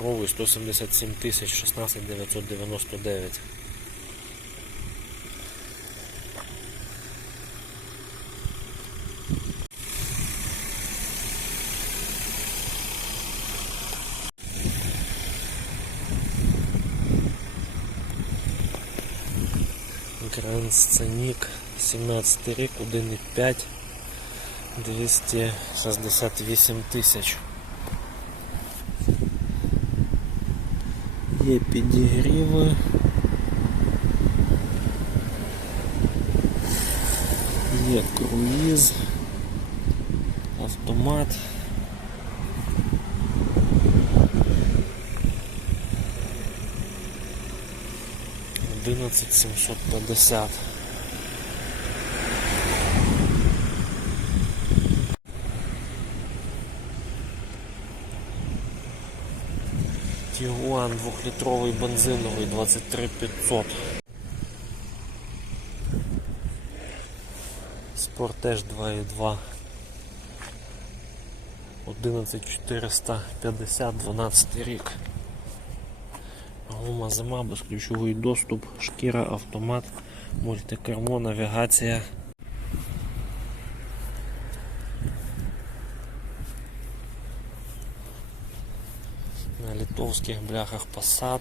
літровий 177 тисяч 16 999. Гранд Сценік 17 рік, 1,5 268 тисяч. Є підігріви. Є круїз, автомат. Одинадцять сімсот п'ятдесят. Тігуан двохлітровий бензиновий 23500. Спортеж 2.2. 11450, 12 рік. Гума зима, безключовий доступ, шкіра, автомат, мультикермо, навігація. На литовських бляхах Passat.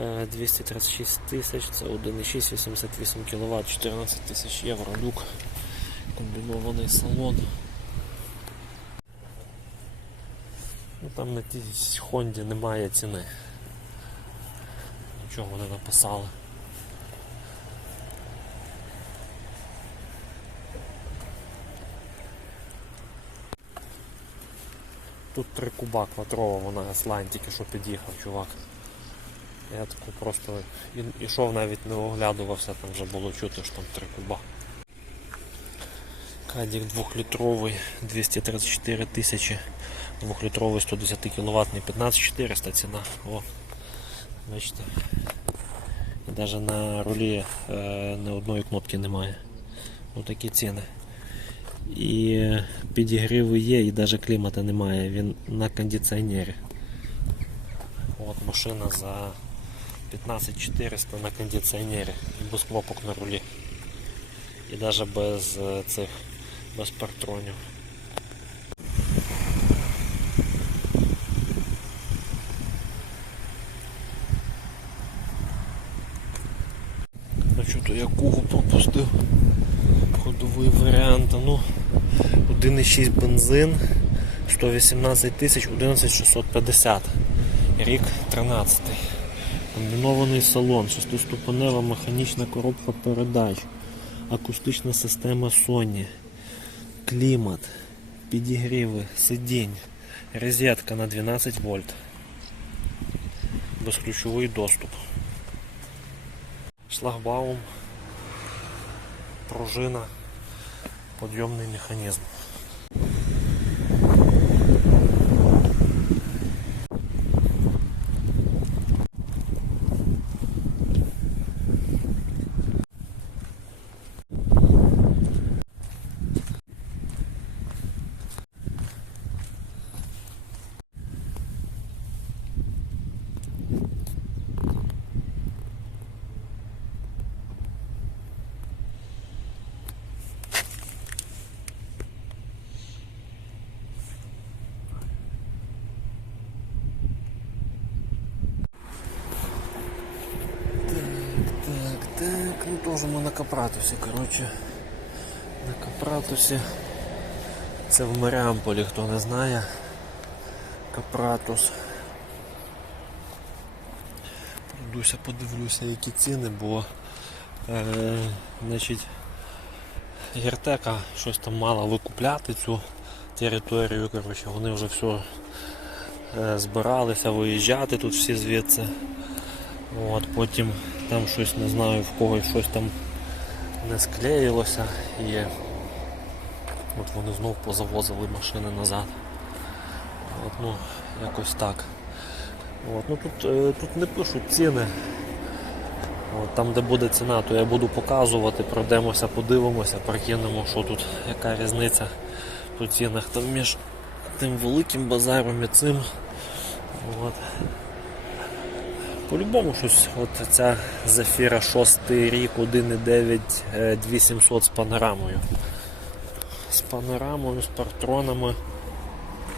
Е, 236 тисяч, це 1,6, 88 кВт, 14 тисяч євро люк. Комбінований салон. Ну, там на тій Хонді немає ціни. Нічого не написали. Тут три куба квадрова, вона слайн тільки що під'їхав, чувак. Я таку просто ішов навіть не оглядувався, там вже було чути, що там три куба. Кадік 2-літровий, 234 тисячі, 2-літровий 110 кВт, 15400 ціна. О, бачите. Навіть на рулі е, ні одної кнопки немає. Отакі ціни. І підігріви є, і навіть клімата немає, він на кондиціонері. От машина за 15400 на кондиціонері, без кнопок на рулі. І навіть без е, цих без партронів. А що то я кугу пропустив? Ходовий варіант. Ну, 1,6 бензин, 118 тисяч, 11650. Рік 13. Комбінований салон, шестиступенева механічна коробка передач, акустична система Sony, клімат, підігріви, сидінь, розетка на 12 вольт, безключовий доступ, шлагбаум, пружина, подйомний механізм. Так, ми на Капратусі, коротше. На Капратусі. Це в Маріамполі, хто не знає. Капратус. Пройдуся, подивлюся, які ціни, бо е, значить, Гертека щось там мала викупляти цю територію. Коротше, вони вже все е, збиралися виїжджати тут всі звідси. От, потім там щось не знаю в когось щось там не склеїлося і от вони знов позавозили машини назад. От, ну, якось так. От, ну, тут, е, тут не пишуть ціни. От, там де буде ціна, то я буду показувати, пройдемося, подивимося, прикинемо, що тут, яка різниця по цінах. Там між тим великим базаром і цим От. По-любому щось, от ця Зефіра 6 рік, 1,9 е, 2700 з панорамою. З панорамою, з партронами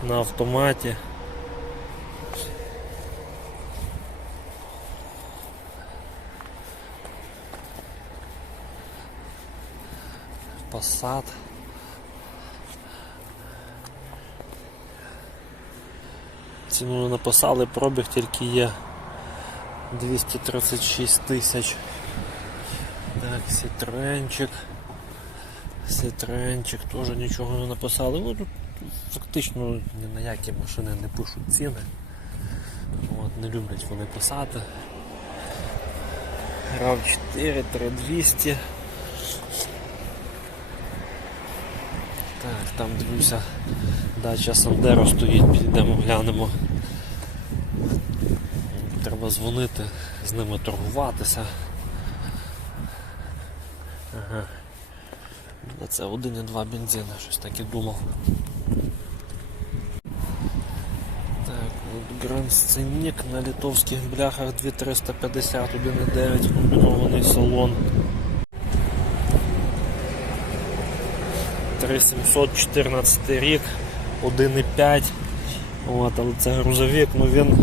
на автоматі. Passat. Ціну не написали, пробіг тільки є 236 тисяч. Так, Сітренчик. Сітренчик теж нічого не написали. Ну тут фактично ні на які машини не пишуть ціни. От, не люблять вони писати. RAV 4, 3200. Так, там дивлюся, дача Сандеро стоїть, підійдемо глянемо. Треба дзвонити, з ними торгуватися. Ага. Це 1,2 бензина, щось так і думав. Так, от Grand Scenic на литовських бляхах 2350, 1,9 комбінований салон. 3714 рік, 1,5. От, але це грузовик, ну він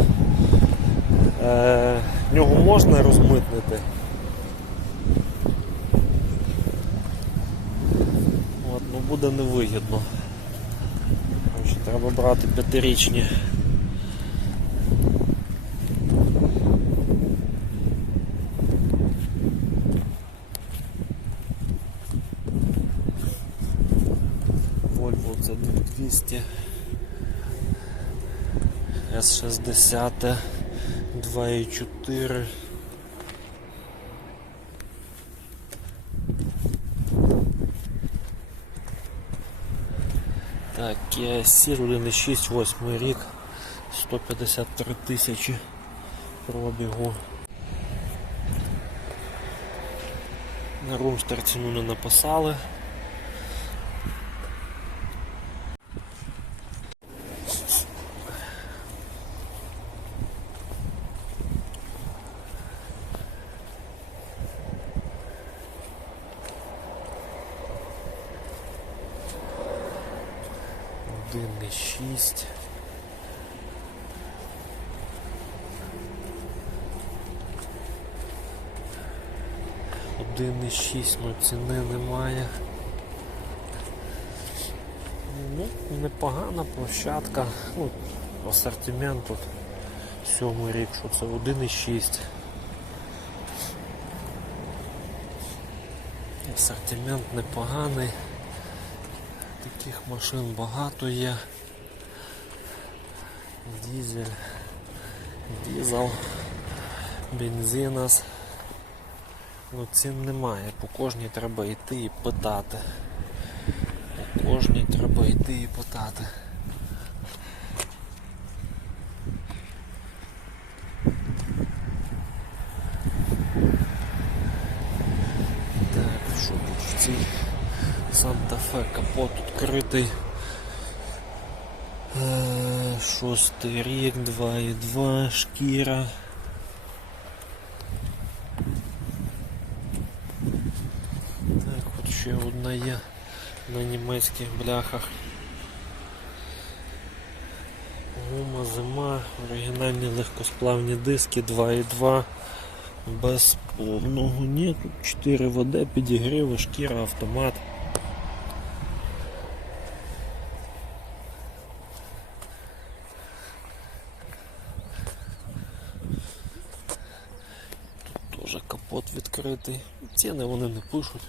е, нього можна розмитнити. От, ну буде невигідно. Коротше, треба брати п'ятирічні. Volvo це 200 S60 2.4 Так, Kia Ceed 1.6, 8 рік, 153 тисячі пробігу. На румстер ціну не написали. Один і шість. Один і шість, ну ціни немає. Ну, непогана площадка. Ну, асортимент тут сьомий рік, що це 1,6. Асортимент непоганий. Таких машин багато є. Дізель, дізел, бензинас. Ну цін немає, по кожній треба йти і питати. По кожній треба йти і питати. Так, що тут в цій Санта-Фе капот відкритий. Е, Шостий рік, 2,2, шкіра. Так, от ще одна є на німецьких бляхах. Гума, зима, оригінальні легкосплавні диски 2,2 без повного ні, тут 4 ВД, підігріви, шкіра, автомат. Тут капот відкритий. Ціни вони не пишуть.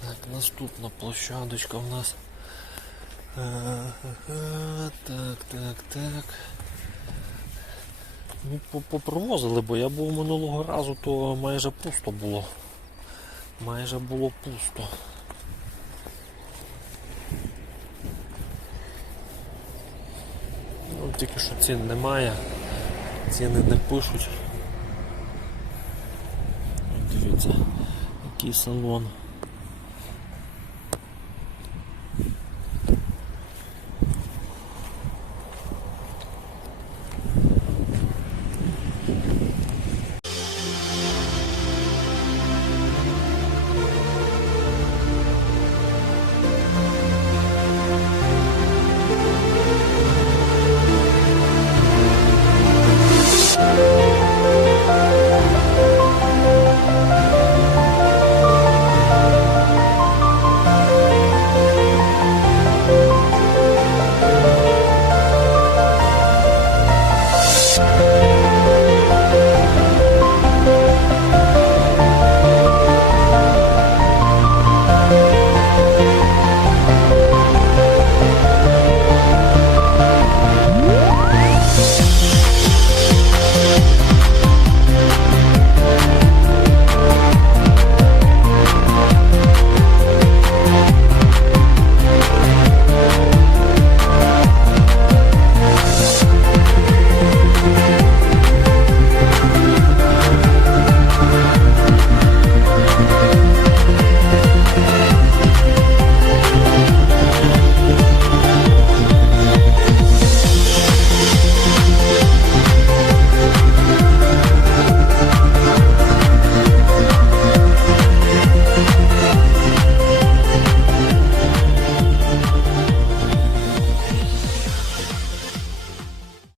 Так, наступна площадочка у нас. Ага, Так, так, так ну, попровозили, бо я був минулого разу, то майже пусто було. Майже було пусто. Ну, Тільки що цін немає, ціни не пишуть. Дивіться, який салон.